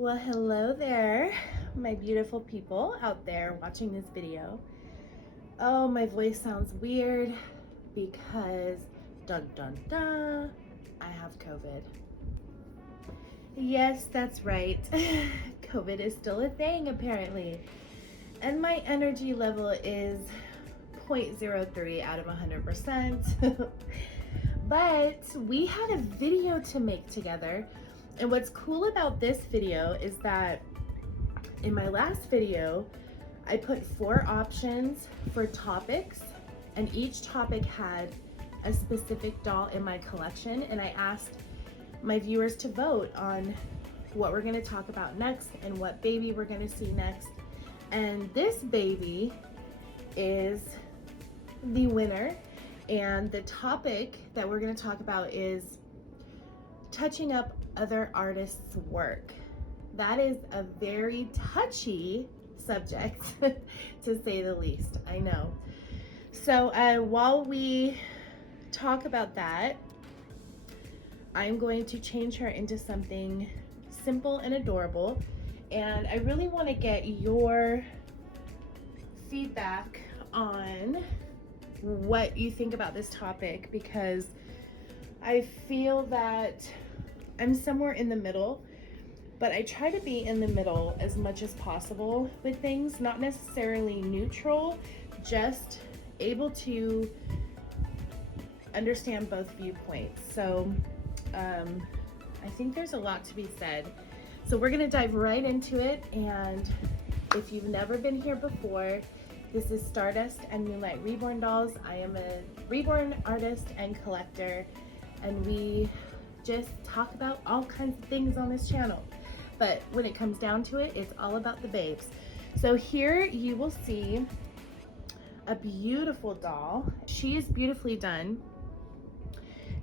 Well, hello there, my beautiful people out there watching this video. Oh, my voice sounds weird because dun dun dun, I have COVID. Yes, that's right. COVID is still a thing apparently. And my energy level is 0.03 out of 100%. But we had a video to make together. And what's cool about this video is that in my last video, I put 4 options for topics, and each topic had a specific doll in my collection, and I asked my viewers to vote on what we're gonna talk about next and what baby we're gonna see next. And this baby is the winner, and the topic that we're gonna talk about is touching up other artists' work. That is a very touchy subject, to say the least, I know. So while we talk about that, I'm going to change her into something simple and adorable. And I really want to get your feedback on what you think about this topic, because I feel that I'm somewhere in the middle, but I try to be in the middle as much as possible with things, not necessarily neutral, just able to understand both viewpoints. So I think there's a lot to be said. So we're gonna dive right into it, and if you've never been here before, this is Stardust and Moonlight Reborn dolls. I am a Reborn artist and collector, and we just talk about all kinds of things on this channel. But when it comes down to it, it's all about the babes. So here you will see a beautiful doll. She is beautifully done.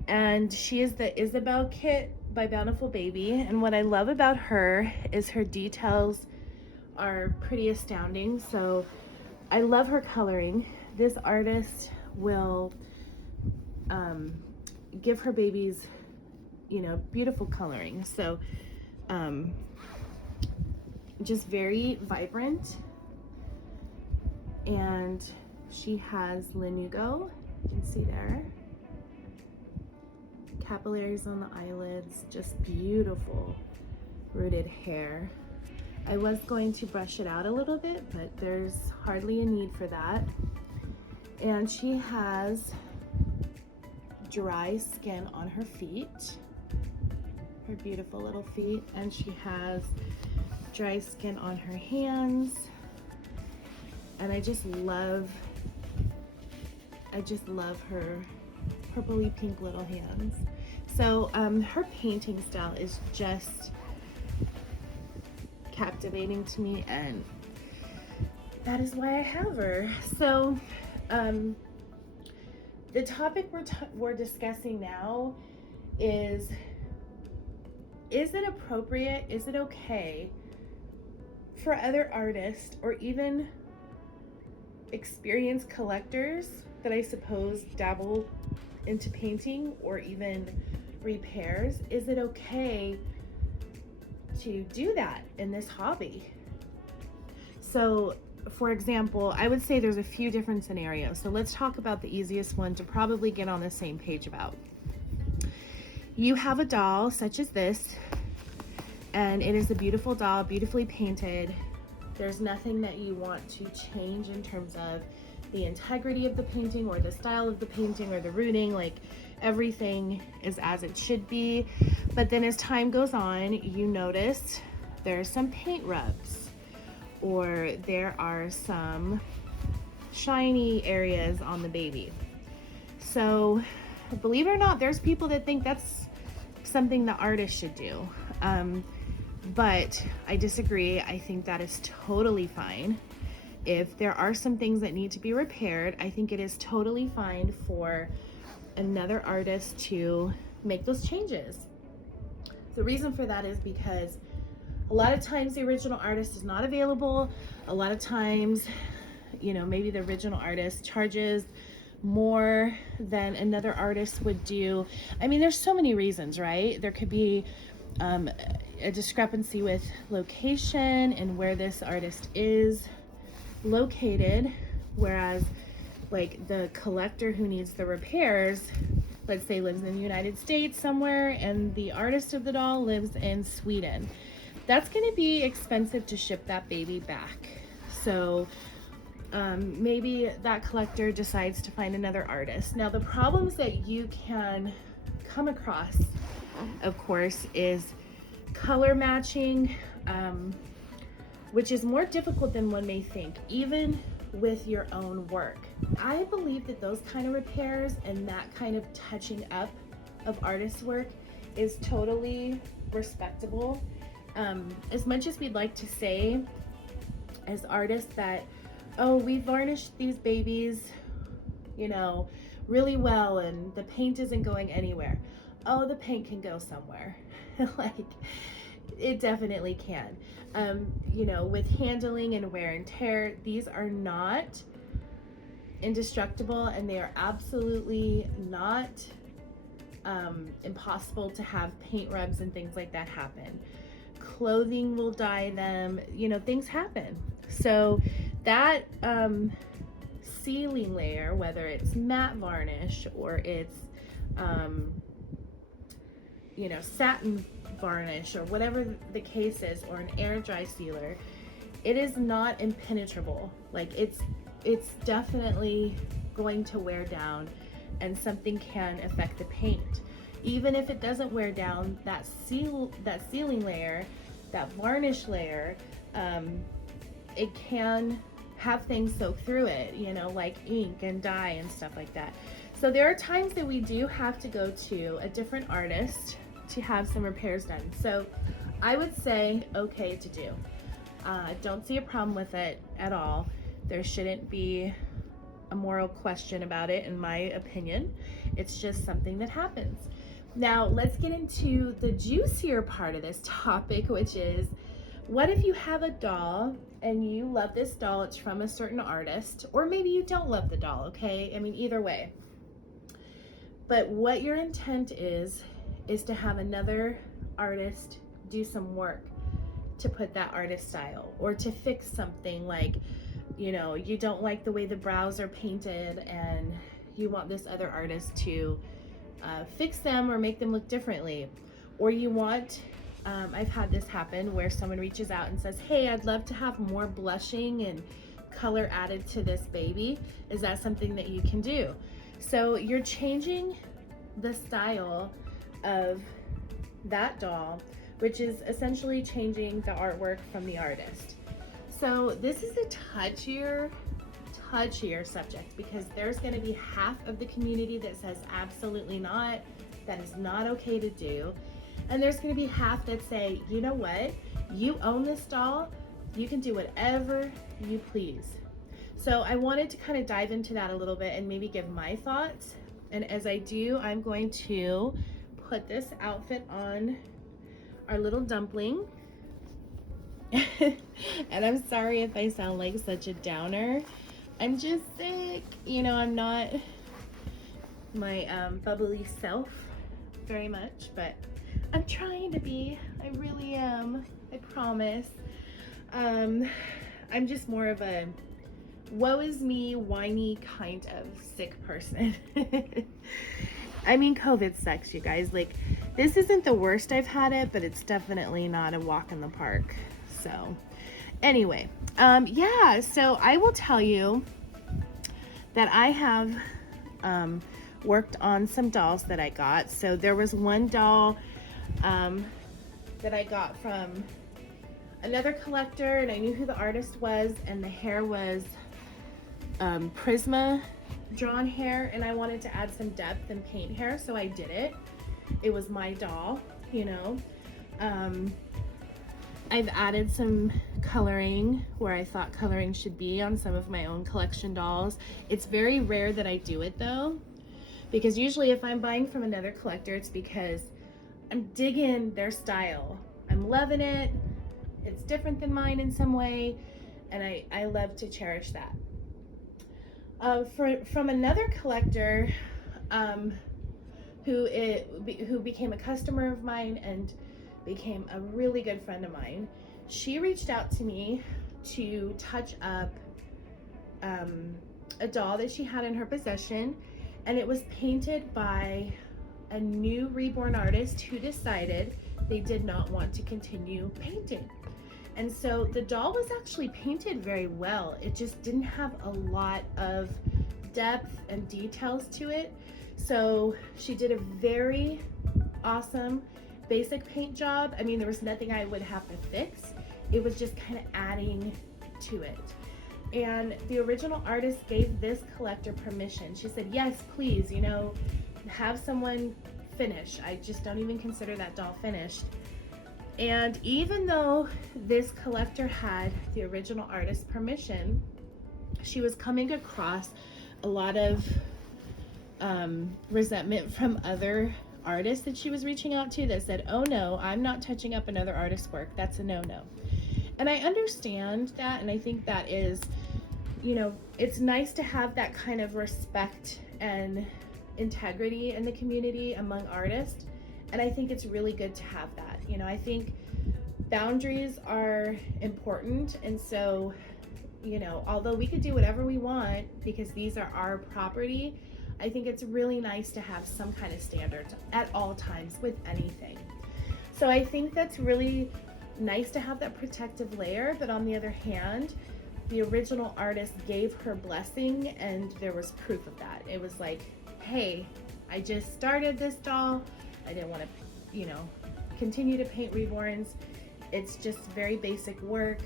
And she is the Isabel kit by Bountiful Baby. And what I love about her is her details are pretty astounding. So I love her coloring. This artist will give her babies, you know, beautiful coloring. So just very vibrant. And she has lanugo, you can see there. Capillaries on the eyelids, just beautiful rooted hair. I was going to brush it out a little bit, but there's hardly a need for that. And she has dry skin on her feet, her beautiful little feet, and she has dry skin on her hands. And I just love her purpley pink little hands. So her painting style is just captivating to me, and that is why I have her. So the topic we're discussing now is it appropriate, is it okay for other artists or even experienced collectors that I suppose dabble into painting or even repairs, is it okay to do that in this hobby? So for example, I would say there's a few different scenarios. So let's talk about the easiest one to probably get on the same page about. You have a doll such as this, and it is a beautiful doll, beautifully painted. There's nothing that you want to change in terms of the integrity of the painting or the style of the painting or the rooting. Like, everything is as it should be. But then as time goes on, you notice there's some paint rubs, or there are some shiny areas on the baby. So believe it or not, there's people that think that's something the artist should do. But I disagree. I think that is totally fine. If there are some things that need to be repaired, I think it is totally fine for another artist to make those changes. The reason for that is because a lot of times the original artist is not available. A lot of times, you know, maybe the original artist charges more than another artist would do. I mean, there's so many reasons, right? There could be a discrepancy with location and where this artist is located, whereas like the collector who needs the repairs, let's say lives in the United States somewhere and the artist of the doll lives in Sweden, that's going to be expensive to ship that baby back. So maybe that collector decides to find another artist. Now the problems that you can come across, of course, is color matching, which is more difficult than one may think, even with your own work. I believe that those kind of repairs and that kind of touching up of artist work is totally respectable. As much as we'd like to say as artists that, oh, we varnished these babies, you know, really well and the paint isn't going anywhere. Oh, the paint can go somewhere. Like, it definitely can. You know, with handling and wear and tear, these are not indestructible, and they are absolutely not impossible to have paint rubs and things like that happen. Clothing will dye them, you know, things happen. So that sealing layer, whether it's matte varnish or it's you know, satin varnish or whatever the case is, or an air dry sealer, it is not impenetrable. Like, it's definitely going to wear down, and something can affect the paint. Even if it doesn't wear down, that sealing layer, that varnish layer, it can have things soak through it, you know, like ink and dye and stuff like that. So there are times that we do have to go to a different artist to have some repairs done. So I would say okay to do. Don't see a problem with it at all. There shouldn't be a moral question about it, in my opinion. It's just something that happens. Now let's get into the juicier part of this topic, which is, what if you have a doll and you love this doll, it's from a certain artist, or maybe you don't love the doll, okay? I mean, either way. But what your intent is to have another artist do some work to put that artist style, or to fix something, like, you know, you don't like the way the brows are painted and you want this other artist to fix them or make them look differently. Or you want, I've had this happen where someone reaches out and says, hey, I'd love to have more blushing and color added to this baby. Is that something that you can do? So you're changing the style of that doll, which is essentially changing the artwork from the artist. So this is a touchier subject, because there's going to be half of the community that says absolutely not, that is not okay to do, and there's going to be half that say, you know what, you own this doll, you can do whatever you please. So I wanted to kind of dive into that a little bit and maybe give my thoughts. And as I do, I'm going to put this outfit on our little dumpling. And I'm sorry if I sound like such a downer. I'm just sick. You know, I'm not my bubbly self very much, but I'm trying to be. I really am. I promise. I'm just more of a woe is me, whiny kind of sick person. I mean, COVID sucks, you guys. Like, this isn't the worst I've had it, but it's definitely not a walk in the park. So anyway, yeah, so I will tell you that I have worked on some dolls that I got. So there was one doll that I got from another collector, and I knew who the artist was, and the hair was Prisma drawn hair, and I wanted to add some depth and paint hair, so I did it. It was my doll, you know. I've added some coloring where I thought coloring should be on some of my own collection dolls. It's very rare that I do it though, because usually if I'm buying from another collector, it's because I'm digging their style. I'm loving it. It's different than mine in some way, and I love to cherish that. From another collector who became a customer of mine and became a really good friend of mine. She reached out to me to touch up a doll that she had in her possession, and it was painted by a new Reborn artist who decided they did not want to continue painting. And so the doll was actually painted very well. It just didn't have a lot of depth and details to it. So she did a very awesome basic paint job. I mean, there was nothing I would have to fix. It was just kind of adding to it. And the original artist gave this collector permission. She said, yes, please, you know, have someone finish. I just don't even consider that doll finished. And even though this collector had the original artist's permission, she was coming across a lot of resentment from other artists that she was reaching out to that said, oh no, I'm not touching up another artist's work. That's a no-no. And I understand that, and I think that is, you know, it's nice to have that kind of respect and integrity in the community among artists. And I think it's really good to have that. You know, I think boundaries are important. And so, you know, although we could do whatever we want because these are our property, I think it's really nice to have some kind of standards at all times with anything. So I think that's really nice to have that protective layer. But on the other hand, the original artist gave her blessing, and there was proof of that. It was like, hey, I just started this doll. I didn't want to, you know, continue to paint Reborns. It's just very basic work.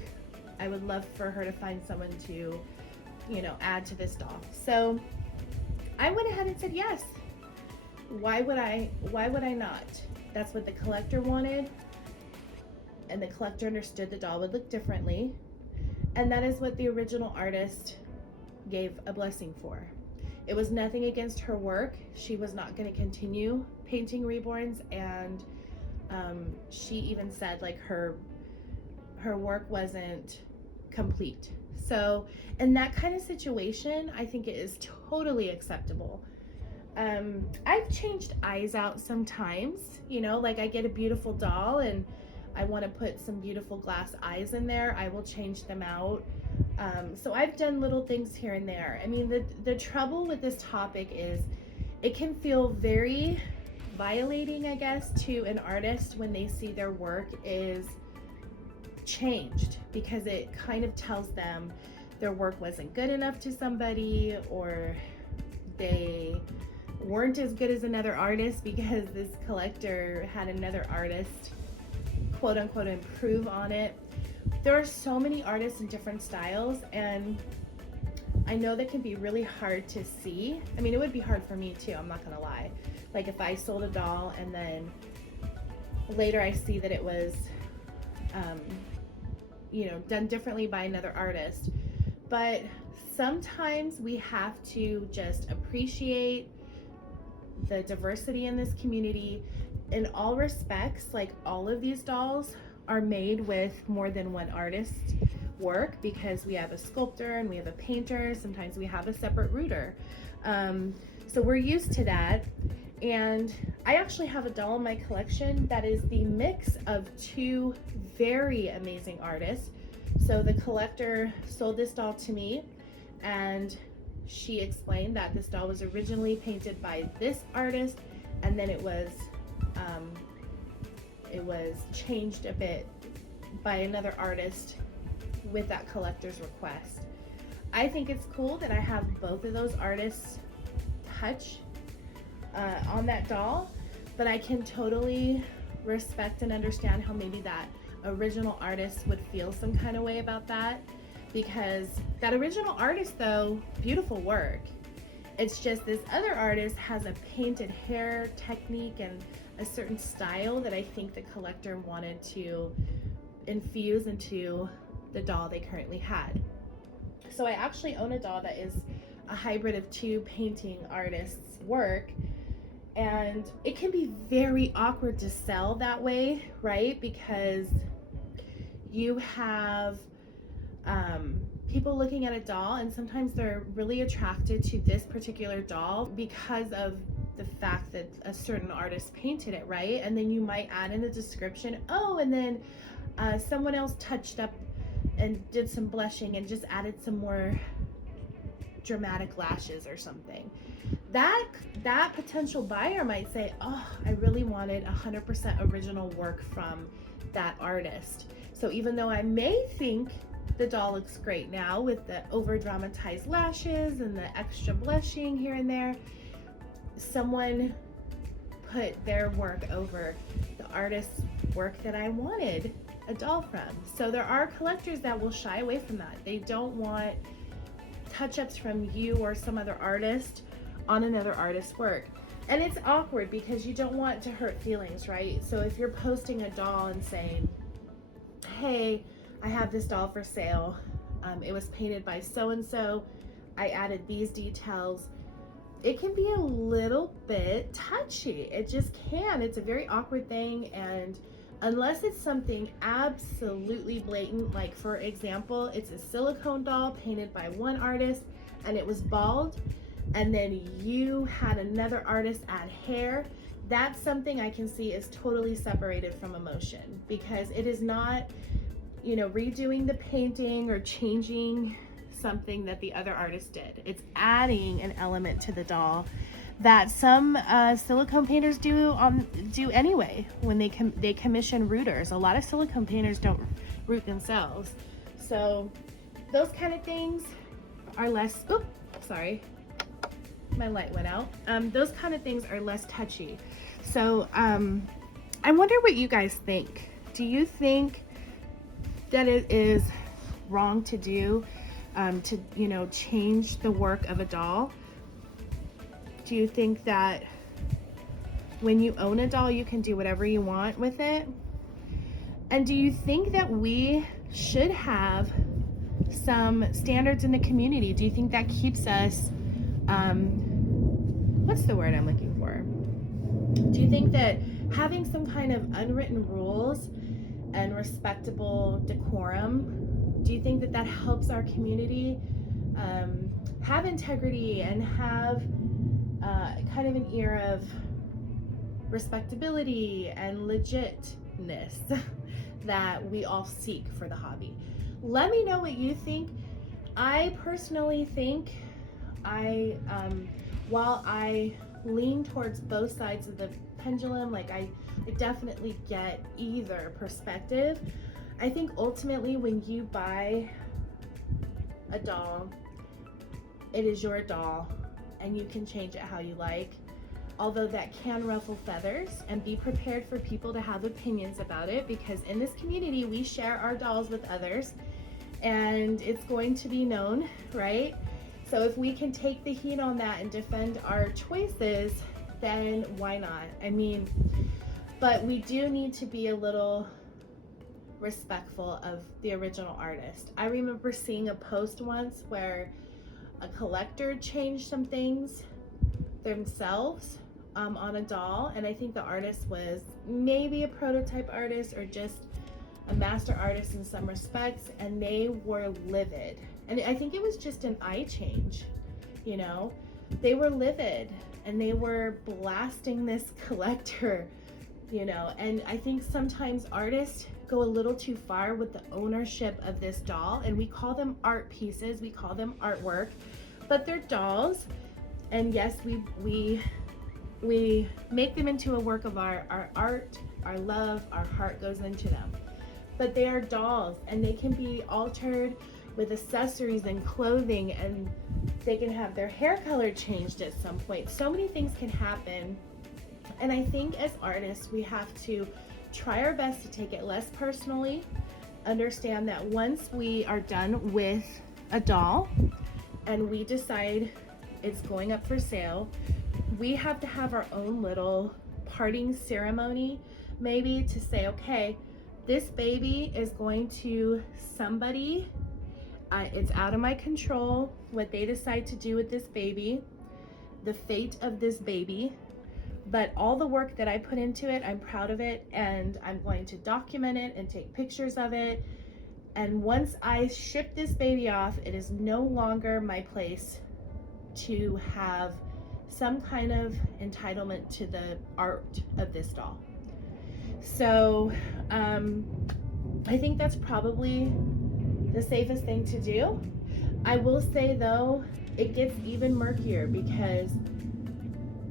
I would love for her to find someone to, you know, add to this doll. So I went ahead and said yes. Why would I not? That's what the collector wanted. And the collector understood the doll would look differently. And that is what the original artist gave a blessing for. It was nothing against her work. She was not going to continue painting Reborns, and she even said like her work wasn't complete. So in that kind of situation, I think it is totally acceptable. I've changed eyes out sometimes, you know, like I get a beautiful doll and I want to put some beautiful glass eyes in there. I will change them out. So I've done little things here and there. I mean, the trouble with this topic is it can feel very violating, I guess, to an artist when they see their work is changed, because it kind of tells them their work wasn't good enough to somebody, or they weren't as good as another artist because this collector had another artist, quote unquote, improve on it. There are so many artists in different styles, and I know that can be really hard to see. I mean, it would be hard for me too, I'm not gonna lie. Like if I sold a doll and then later I see that it was you know, done differently by another artist. But sometimes we have to just appreciate the diversity in this community in all respects. Like all of these dolls are made with more than one artist's work, because we have a sculptor and we have a painter. Sometimes we have a separate rooter. So we're used to that. And I actually have a doll in my collection that is the mix of two very amazing artists. So the collector sold this doll to me, and she explained that this doll was originally painted by this artist, and then it was changed a bit by another artist with that collector's request. I think it's cool that I have both of those artists' touch on that doll, but I can totally respect and understand how maybe that original artist would feel some kind of way about that, because that original artist, though, beautiful work. It's just this other artist has a painted hair technique and a certain style that I think the collector wanted to infuse into the doll they currently had. So I actually own a doll that is a hybrid of two painting artists' work, and it can be very awkward to sell that way, right? Because you have people looking at a doll, and sometimes they're really attracted to this particular doll because of the fact that a certain artist painted it, right? And then you might add in the description, oh, and then someone else touched up and did some blushing and just added some more dramatic lashes or something. That potential buyer might say, oh, I really wanted 100% original work from that artist. So even though I may think the doll looks great now with the over dramatized lashes and the extra blushing here and there, someone put their work over the artist's work that I wanted a doll from. So there are collectors that will shy away from that. They don't want touch-ups from you or some other artist on another artist's work. And it's awkward because you don't want to hurt feelings, right? So if you're posting a doll and saying, hey, I have this doll for sale. It was painted by so-and-so. I added these details. It can be a little bit touchy. It just can. It's a very awkward thing. And unless it's something absolutely blatant, like for example, it's a silicone doll painted by one artist and it was bald, and then you had another artist add hair, that's something I can see is totally separated from emotion, because it is not, you know, redoing the painting or changing something that the other artist did. It's adding an element to the doll that some silicone painters do anyway when they commission rooters. A lot of silicone painters don't root themselves. So those kind of things are less, oops, sorry, my light went out. Those kind of things are less touchy. So I wonder what you guys think. Do you think that it is wrong to do to, you know, change the work of a doll? Do you think that when you own a doll, you can do whatever you want with it? And do you think that we should have some standards in the community? Do you think that keeps us, what's the word I'm looking for? Do you think that having some kind of unwritten rules and respectable decorum, do you think that that helps our community have integrity and have kind of an air of respectability and legitness that we all seek for the hobby? Let me know what you think. I personally think while I lean towards both sides of the pendulum, like I definitely get either perspective. I think ultimately when you buy a doll, it is your doll and you can change it how you like. Although that can ruffle feathers, and be prepared for people to have opinions about it, because in this community we share our dolls with others and it's going to be known, right? So if we can take the heat on that and defend our choices, then why not? I mean, but we do need to be a little respectful of the original artist. I remember seeing a post once where a collector changed some things themselves on a doll, and I think the artist was maybe a prototype artist or just a master artist in some respects, and they were livid. And I think it was just an eye change, you know? They were livid and they were blasting this collector, you know? And I think sometimes artists go a little too far with the ownership of this doll, and we call them art pieces, we call them artwork, but they're dolls. And yes, we make them into a work of art. Our art, our love, our heart goes into them. But they are dolls, and they can be altered with accessories and clothing, and they can have their hair color changed at some point. So many things can happen. And I think as artists, we have to try our best to take it less personally, understand that once we are done with a doll and we decide it's going up for sale, we have to have our own little parting ceremony, maybe, to say, okay, this baby is going to somebody. It's out of my control what they decide to do with this baby, the fate of this baby, but all the work that I put into it, I'm proud of it, and I'm going to document it and take pictures of it. And once I ship this baby off, it is no longer my place to have some kind of entitlement to the art of this doll. So I think that's probably the safest thing to do. I will say though, it gets even murkier because,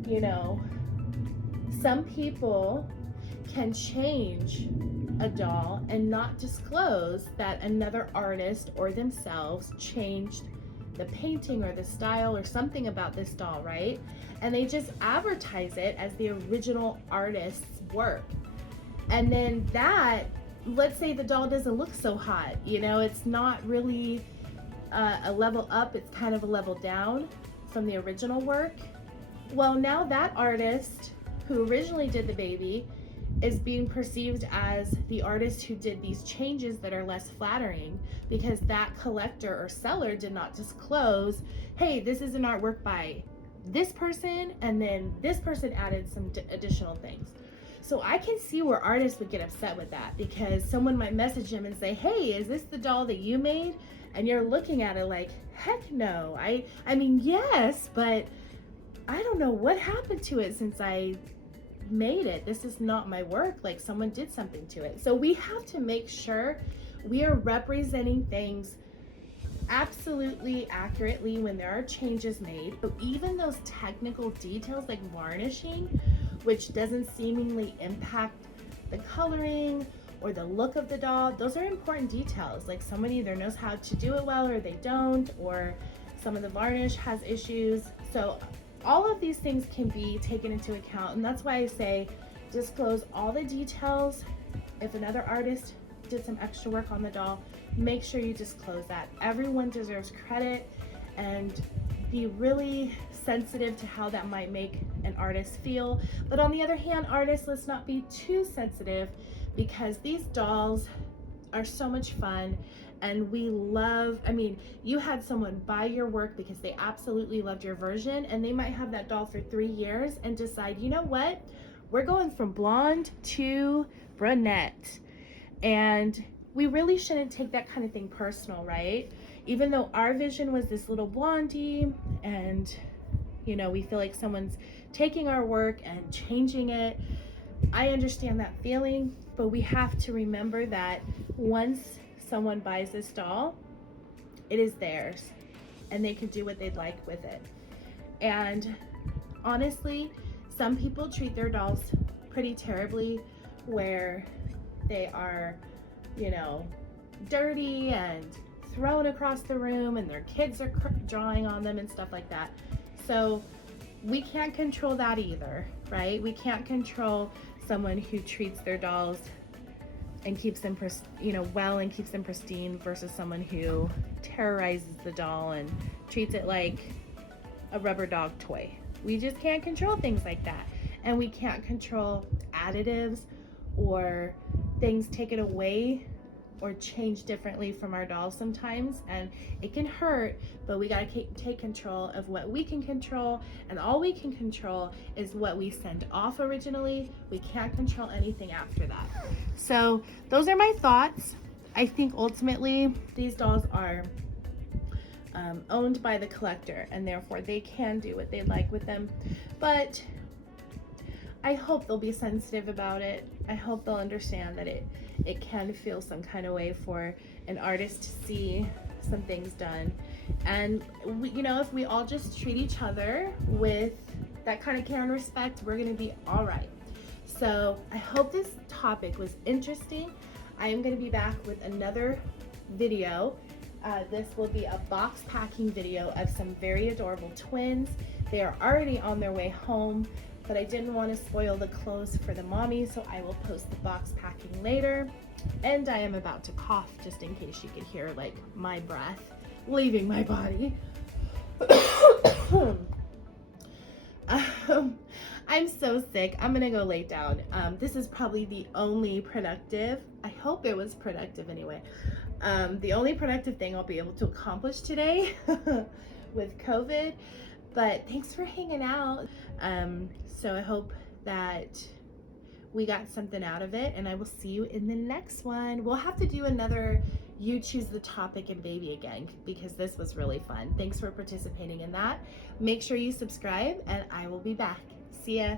you know, some people can change a doll and not disclose that another artist or themselves changed the painting or the style or something about this doll, right? And they just advertise it as the original artist's work. And then that, let's say the doll doesn't look so hot, you know, it's not really a level up, it's kind of a level down from the original work. Well, now that artist who originally did the baby is being perceived as the artist who did these changes that are less flattering because that collector or seller did not disclose, hey, this is an artwork by this person, and then this person added some additional things. So I can see where artists would get upset with that, because someone might message them and say, hey, is this the doll that you made? And you're looking at it like, heck no. I mean, yes, but I don't know what happened to it since I made it. This is not my work. Like, someone did something to it. So we have to make sure we are representing things absolutely accurately when there are changes made. So even those technical details like varnishing, which doesn't seemingly impact the coloring or the look of the doll, those are important details. Like, someone either knows how to do it well or they don't, or some of the varnish has issues. So all of these things can be taken into account, and that's why I say disclose all the details. If another artist did some extra work on the doll, make sure you disclose that. Everyone deserves credit, and be really sensitive to how that might make an artist feel. But on the other hand, artists, let's not be too sensitive, because these dolls are so much fun, and we love, I mean, you had someone buy your work because they absolutely loved your version, and they might have that doll for 3 years and decide, you know what, we're going from blonde to brunette. And we really shouldn't take that kind of thing personal, right? Even though our vision was this little blondie, and, you know, we feel like someone's taking our work and changing it. I understand that feeling, but we have to remember that once someone buys this doll, it is theirs, and they can do what they'd like with it. And honestly, some people treat their dolls pretty terribly, where they are, you know, dirty and thrown across the room, and their kids are drawing on them and stuff like that. So we can't control that either, right? We can't control someone who treats their dolls and keeps them, you know, well, and keeps them pristine, versus someone who terrorizes the doll and treats it like a rubber dog toy. We just can't control things like that. And we can't control additives or things taken away or change differently from our dolls sometimes, and it can hurt, but we gotta take control of what we can control, and all we can control is what we send off originally. We can't control anything after that. So those are my thoughts. I think ultimately these dolls are owned by the collector, and therefore they can do what they like with them, but I hope they'll be sensitive about it. I hope they'll understand that it can feel some kind of way for an artist to see some things done. And we, you know, if we all just treat each other with that kind of care and respect, we're gonna be all right. So I hope this topic was interesting. I am gonna be back with another video. This will be a box packing video of some very adorable twins. They are already on their way home, but I didn't want to spoil the clothes for the mommy, so I will post the box packing later. And I am about to cough, just in case you could hear like my breath leaving my body. I'm so sick. I'm gonna go lay down. This is probably the only productive, I hope it was productive anyway, the only productive thing I'll be able to accomplish today with COVID. But thanks for hanging out. So I hope that we got something out of it, and I will see you in the next one. We'll have to do another, you choose the topic and baby again, because this was really fun. Thanks for participating in that. Make sure you subscribe, and I will be back. See ya.